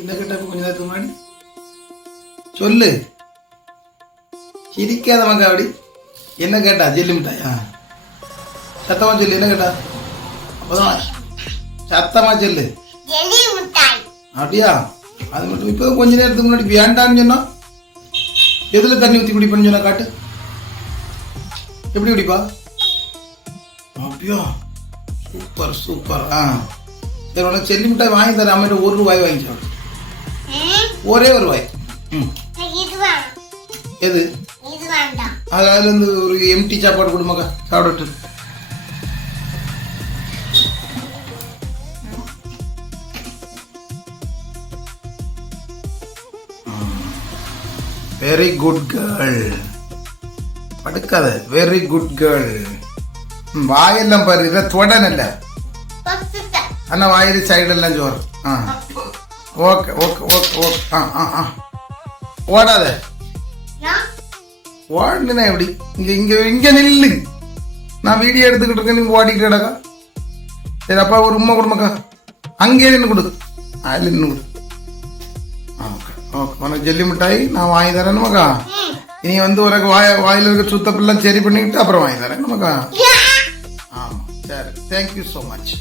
என்ன கேட்டா கொஞ்ச நேரத்துக்கு முன்னாடி சொல்லு, சிரிக்காத மக்கா. அப்படி என்ன கேட்டா? ஜெல்லி மிட்டாயா? சத்தமா சொல்லு, என்ன கேட்டா? அப்பதான் சத்தமா சொல்லு. அப்படியா? அது மட்டும் இப்போ கொஞ்ச நேரத்துக்கு முன்னாடி வேண்டான்னு சொன்னா எதுல தண்ணி ஊற்றி குடிப்பேன்னு சொன்னா காட்டு. எப்படி குடிப்பா? அப்படியா? Super super. சரி, உனக்கு செல்லி மிட்டாய் வாங்கி தரேன். அம்மிட்ட ₹1 வாங்கி சாப்பிடு. ஒரே ₹1. எது? அதுல இருந்து ஒரு எம்டி சாப்பாடு கொடுமாக்கா, சாப்பிட்டு. Very good girl. படுக்காத. Very good girl. வாயெல்லாம் பாரு, இதை தொடனல்ல அண்ணா, வாயில் சைடெல்லாம் சோறு. Okay okay okay okay. ஓடாத. ஓடுனா எப்படி? இங்க இங்க இங்க நில்லு. நான் வீடியோ எடுத்துக்கிட்டு இருக்கேன், நீங்க ஓடிக்கிட்டு கிடக்கா. சரி, அப்பா ஒரு உண்மை கொடுமாக்கா. அங்கே நின்று கொடு. அதில் நின்று கொடு. Okay okay. உனக்கு ஜெல்லி மிட்டாய் நான் வாங்கி தரேன் நமக்கா. இனி வந்து உனக்கு வாயில் இருக்க சுத்தப்பெல்லாம் சரி பண்ணிக்கிட்டு அப்புறம் வாங்கி தரேன் நமக்கா. ஆமாம், சரி. Thank you so much.